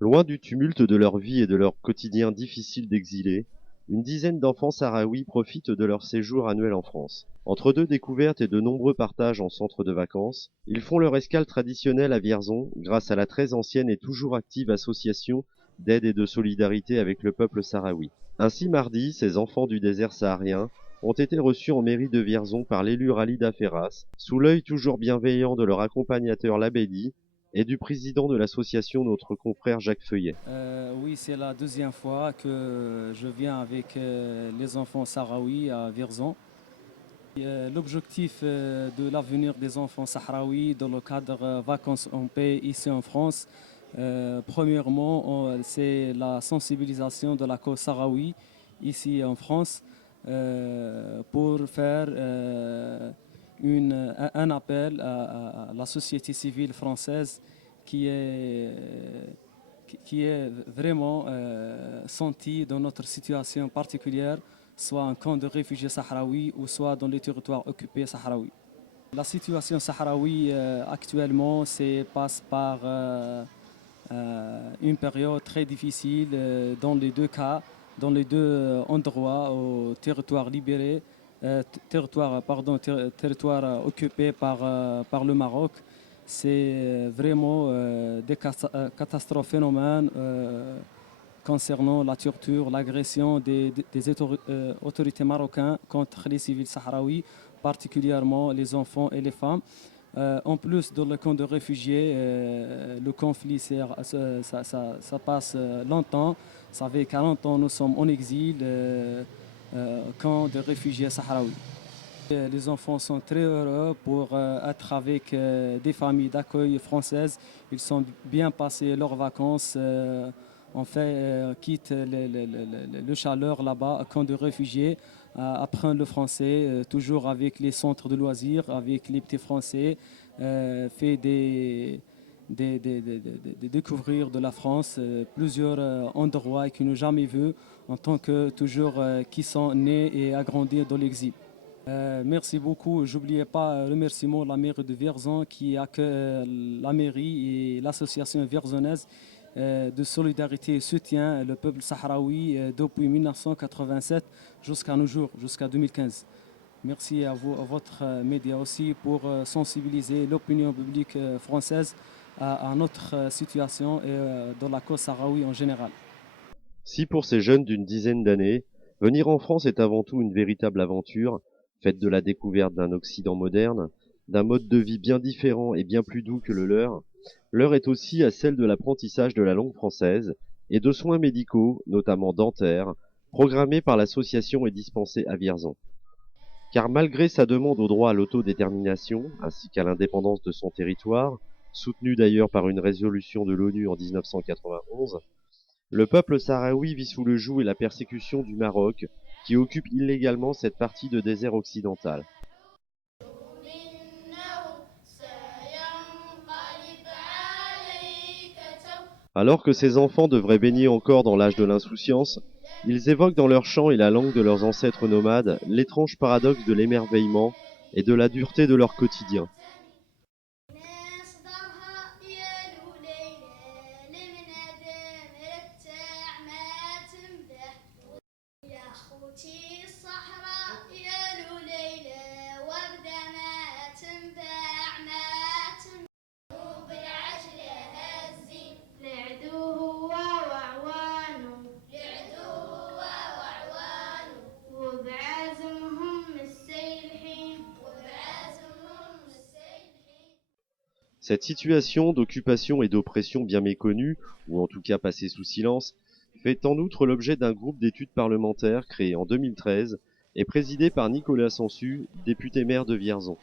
Loin du tumulte de leur vie et de leur quotidien difficile d'exilés, une dizaine d'enfants sahraouis profitent de leur séjour annuel en France. Entre deux découvertes et de nombreux partages en centre de vacances, ils font leur escale traditionnelle à Vierzon grâce à la très ancienne et toujours active association d'aide et de solidarité avec le peuple sahraoui. Ainsi mardi, ces enfants du désert saharien ont été reçus en mairie de Vierzon par l'élu Ralida Ferras, sous l'œil toujours bienveillant de leur accompagnateur Labedi et du président de l'association, notre confrère Jacques Feuillet. Oui, c'est la deuxième fois que je viens avec les enfants sahraouis à Vierzon. L'objectif de l'avenir des enfants sahraouis dans le cadre vacances en paix ici en France, premièrement, c'est la sensibilisation de la cause sahraoui ici en France pour faire un appel à la société civile française qui est, qui est vraiment sentie dans notre situation particulière, soit un camp de réfugiés sahraouis ou soit dans les territoires occupés sahraouis. La situation sahraoui actuellement passe par une période très difficile dans les deux cas, dans les deux endroits, au territoire libéré, territoire occupé par le Maroc. C'est vraiment des catastrophes phénomènes concernant la torture, l'agression des autorités marocaines contre les civils sahraouis, particulièrement les enfants et les femmes. En plus, dans le camp de réfugiés, le conflit, ça passe longtemps. Ça fait 40 ans, nous sommes en exil, camp de réfugiés sahraouis. Les enfants sont très heureux pour être avec des familles d'accueil françaises. Ils sont bien passés leurs vacances. On fait, quitte le chaleur là-bas, camp de réfugiés, apprendre le français, toujours avec les centres de loisirs, avec les petits français, fait découvrir de la France plusieurs endroits qu'ils n'ont jamais vus en tant que toujours qui sont nés et agrandis dans l'exil. Merci beaucoup. J'oubliais pas le remerciement de la mairie de Vierzon qui accueille la mairie et l'association vierzonnaise de solidarité et soutien le peuple sahraoui depuis 1987 jusqu'à nos jours, jusqu'à 2015. Merci à vous, à votre média aussi pour sensibiliser l'opinion publique française à notre situation et dans la cause sahraoui en général. Si pour ces jeunes d'une dizaine d'années, venir en France est avant tout une véritable aventure, faite de la découverte d'un Occident moderne, d'un mode de vie bien différent et bien plus doux que le leur, l'heure est aussi à celle de l'apprentissage de la langue française et de soins médicaux, notamment dentaires, programmés par l'association et dispensés à Vierzon. Car malgré sa demande au droit à l'autodétermination, ainsi qu'à l'indépendance de son territoire, soutenue d'ailleurs par une résolution de l'ONU en 1991, le peuple sahraoui vit sous le joug et la persécution du Maroc, qui occupe illégalement cette partie de désert occidental. Alors que ces enfants devraient baigner encore dans l'âge de l'insouciance, ils évoquent dans leur chant et la langue de leurs ancêtres nomades l'étrange paradoxe de l'émerveillement et de la dureté de leur quotidien. Cette situation d'occupation et d'oppression bien méconnue, ou en tout cas passée sous silence, fait en outre l'objet d'un groupe d'études parlementaires créé en 2013 et présidé par Nicolas Sansu, député maire de Vierzon.